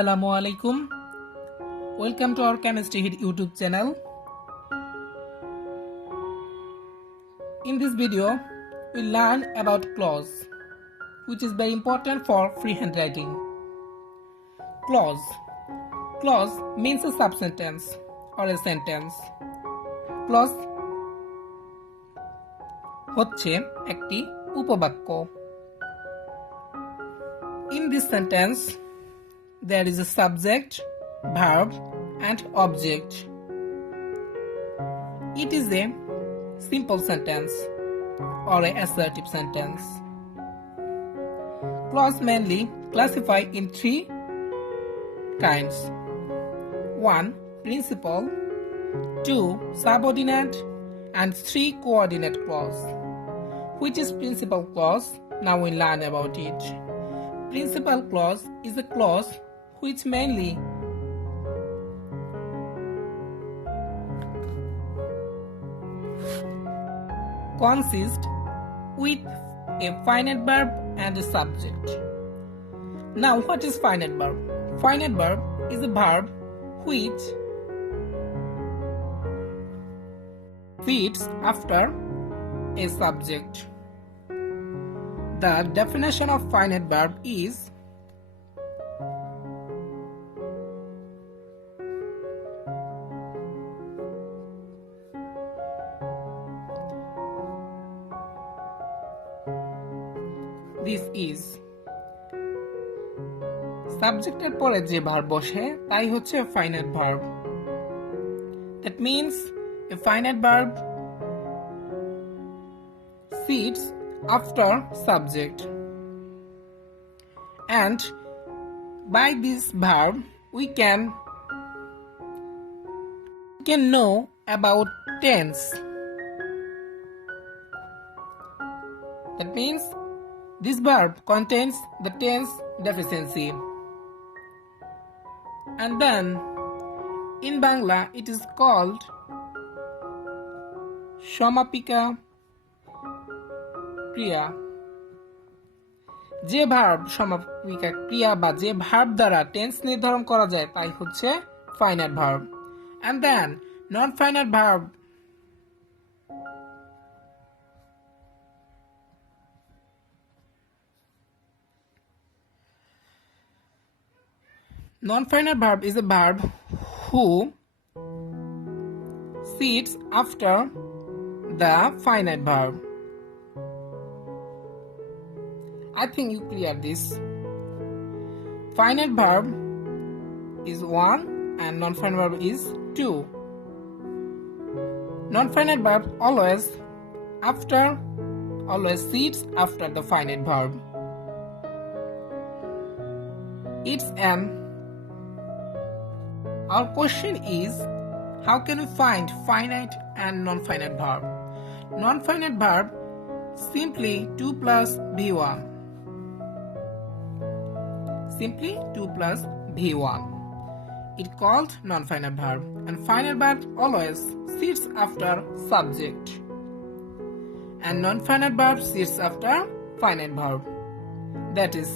Assalamu alaikum. Welcome to our Chemistry Hit YouTube channel. In this video, we learn about clause, which is very important for free handwriting. Clause. Clause means a subsentence or a sentence. Clause হচ্ছে একটি উপবাক্য. In this sentence, there is a subject, verb, and object. It is a simple sentence or an assertive sentence. Clause mainly classify in three kinds. 1. Principal, 2. Subordinate, and 3. Coordinate clause. Which is principal clause? Now we learn about it. Principal clause is a clause which mainly consists with a finite verb and a subject. Now what is finite verb? Finite verb is a verb which fits after a subject. The definition of finite verb is this is সাবজেক্টের পরে যে verb বসে তাই হচ্ছে finite verb. That means a finite verb sits after subject, and by this verb we can know about tense. That means this verb contains the tense deficiency, and then in Bangla it is called সমাপিকা ক্রিয়া. যে verb সমাপিকা ক্রিয়া বা যে verb দ্বারা tense নির্ধারণ করা যায় তাই হচ্ছে finite verb. And then non finite verb non-finite verb is a verb who sits after the finite verb. I think you clear this. Finite verb is 1 and non-finite verb is 2. Non-finite verb always sits after the finite verb. Our question is, how can we find finite and non-finite verb? Non-finite verb simply 2 plus V1. Simply 2 plus V1. It's called non-finite verb, and finite verb always sits after subject, and non-finite verb sits after finite verb. That is.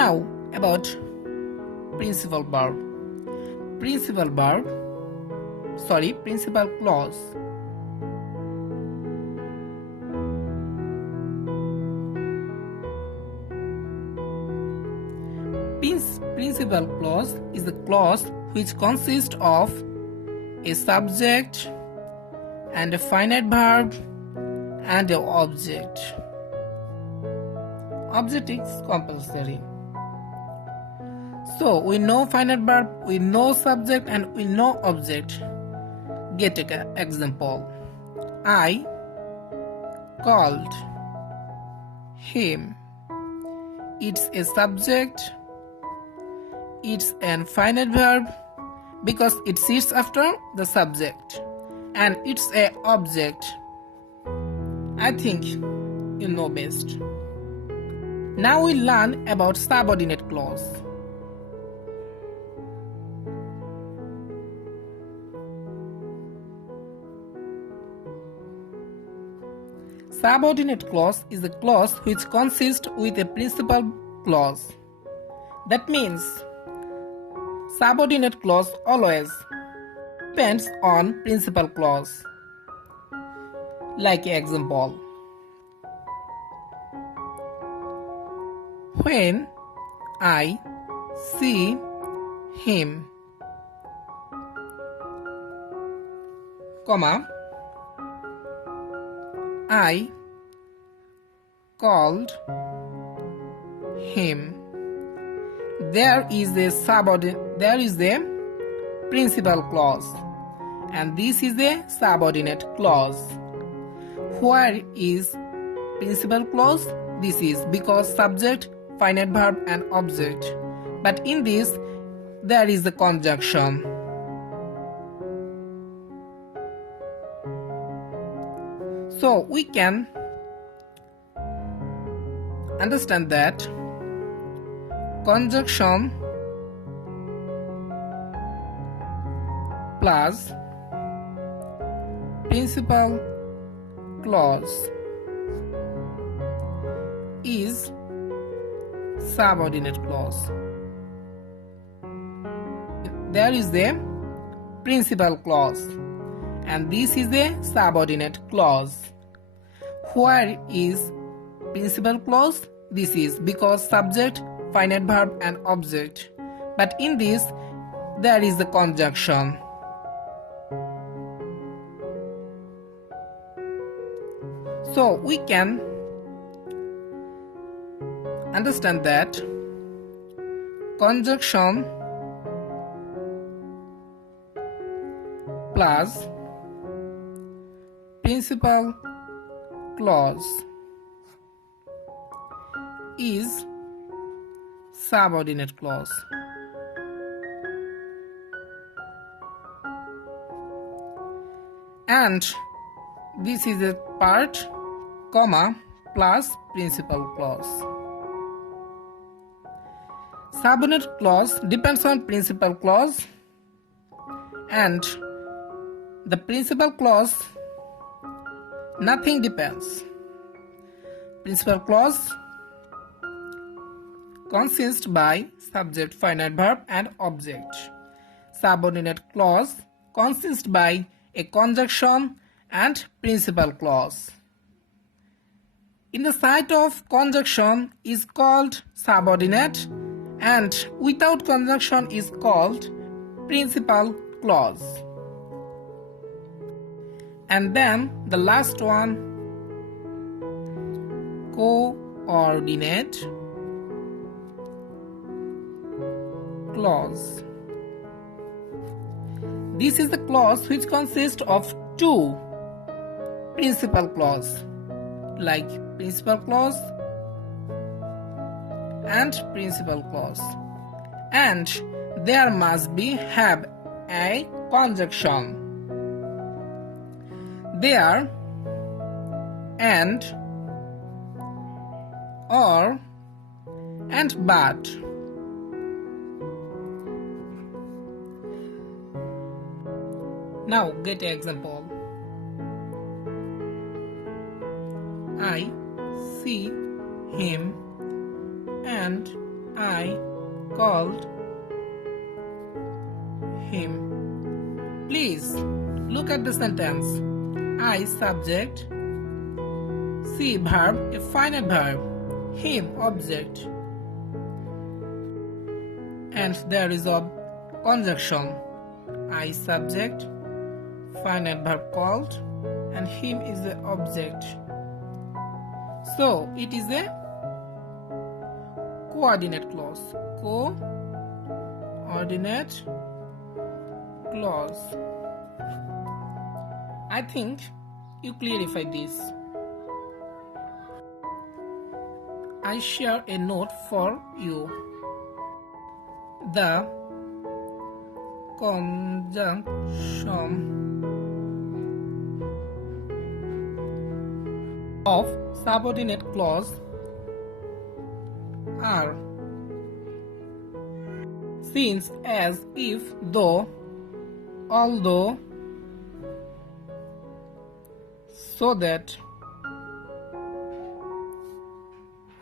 Now about principal clause. Principal clause is a clause which consists of a subject and a finite verb and an object. Object is compulsory. So we know finite verb, we know subject, and we know object. Get an example. I called him. It's a subject. It's an finite verb because it sits after the subject, and it's a object. I think you know best. Now we learn about subordinate clause. Subordinate clause is a clause which consists with a principal clause. That means subordinate clause always depends on principal clause. Like example, when I see him, comma, I called him. There is a principal clause, and this is a subordinate clause. Where is principal clause? This is because subject, finite verb and object. But in this, there is the conjunction. So we can understand that conjunction plus principal clause is subordinate clause. There is a principal clause, and this is a subordinate clause. Where is principal clause? This is because subject, finite verb and object. But in this, there is the conjunction. So we can understand that conjunction plus principal clause is subordinate clause. And this is a part, comma, plus principal clause. Subordinate clause depends on principal clause, and the principal clause nothing depends. Principal clause consists by subject, finite verb and object. Subordinate clause consists by a conjunction and principal clause. In the site of conjunction is called subordinate, and without conjunction is called principal clause. And then the last one, coordinate clause. This is the clause which consists of two principal clause, like principal clause and principal clause, and there must have a conjunction. There, and, or, and but. Now get an example. I see him and I called him. Please look at the sentence. I subject, see verb, a finite verb, him object, and there is a conjunction. I subject, finite verb called, and him is the object. So it is a coordinate clause. Coordinate clause. I think you clarify this. I share a note for you. The conjunction of subordinate clause are since, as, if, though, although, so that,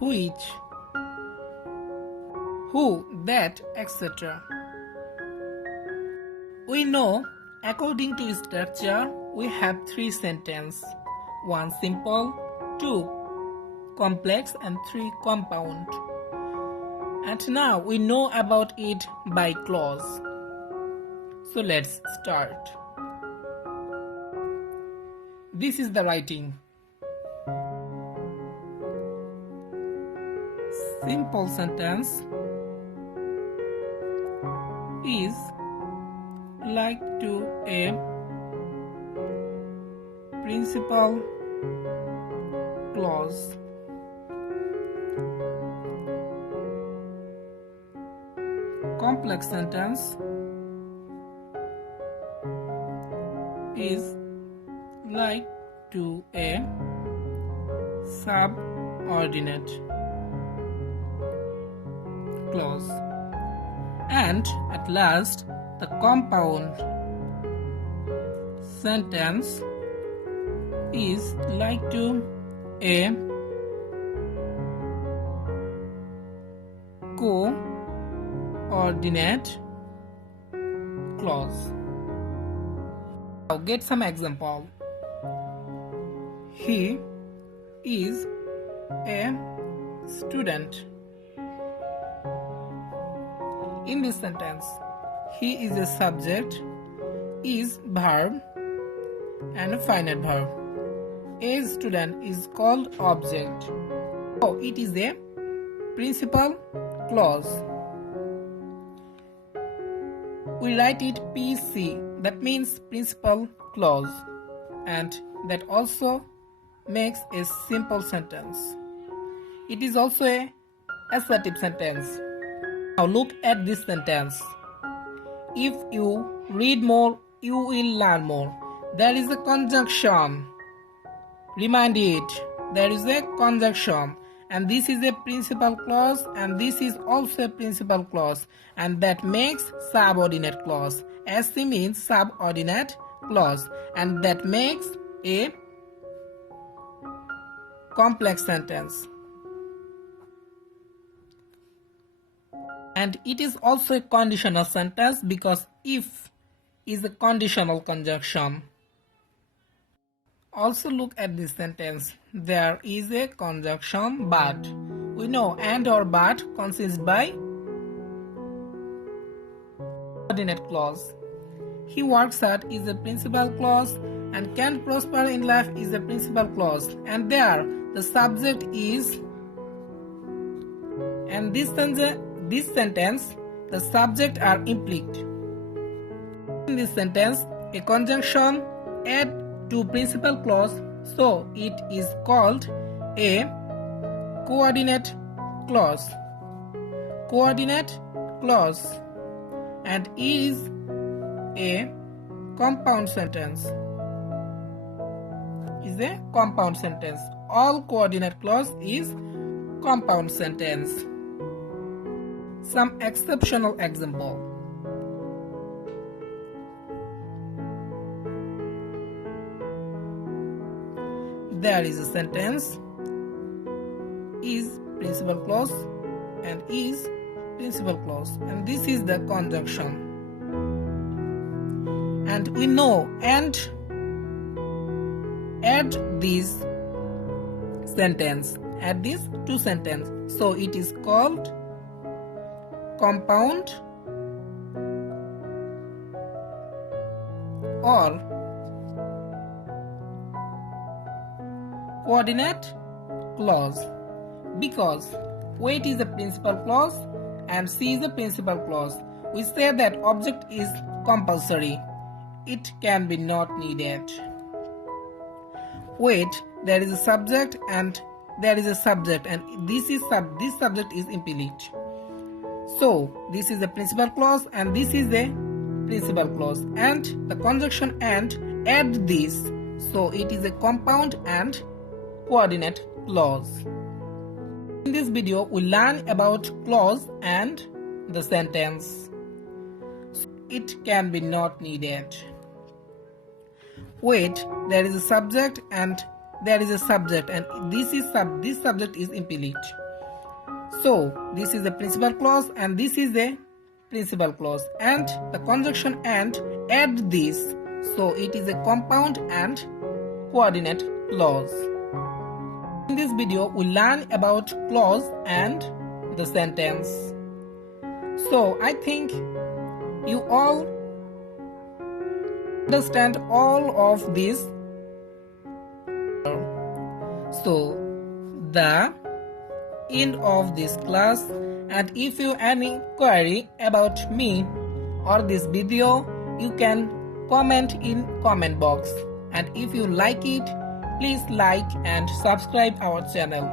which, who, that, etc. We know according to structure we have three sentences: one simple, two complex, and three compound. And now we know about it by clause. So let's start. This is the writing. Simple sentence is like to a principal clause. Complex sentence is like to a subordinate clause. And at last, the compound sentence is like to a coordinate clause. Now get some example. He is a student. In this sentence, he is a subject, is verb, and a finite verb. A student is called object. So it is a principal clause. We write it PC, that means principal clause, and that also makes a simple sentence. It is also a assertive sentence. Now look at this sentence. If you read more, you will learn more. There is a conjunction. Remind it. There is a conjunction. And this is a principal clause, and this is also a principal clause, and that makes subordinate clause. SC means subordinate clause, and that makes a complex sentence. And it is also a conditional sentence because if is a conditional conjunction. Also look at this sentence. There is a conjunction but. We know and or but consists by subordinate clause. He works hard is a principal clause, and can prosper in life is a principal clause. And there the subject is, and this sentence the subject are implicit. In this sentence a conjunction add to principal clause, so it is called a coordinate clause. Coordinate clause, and is a compound sentence. Is a compound sentence. All coordinate clause is compound sentence. Some exceptional example. There is a sentence is principal clause and is principal clause, and this is the conjunction. And we know and add this sentence, add these two sentences, so it is called compound or coordinate clause, because wait is a principal clause and C is a principal clause. We say that object is compulsory. It can be not needed. Wait, there is a subject and there is a subject, and this subject is implicit. So this is the principal clause and this is the principal clause, and the conjunction and add this, so it is a compound and coordinate clause. In this video we learn about clause and the sentence. It can be not needed. Wait, there is a subject and there is a subject, and this subject is implicit. So this is the principal clause and this is the principal clause, and the conjunction and add this, so it is a compound and coordinate clause. In this video we learn about clause and the sentence. So I think you all understand all of this. So the end of this class, and if you any query about me or this video, you can comment in comment box, and if you like it, please like and subscribe our channel.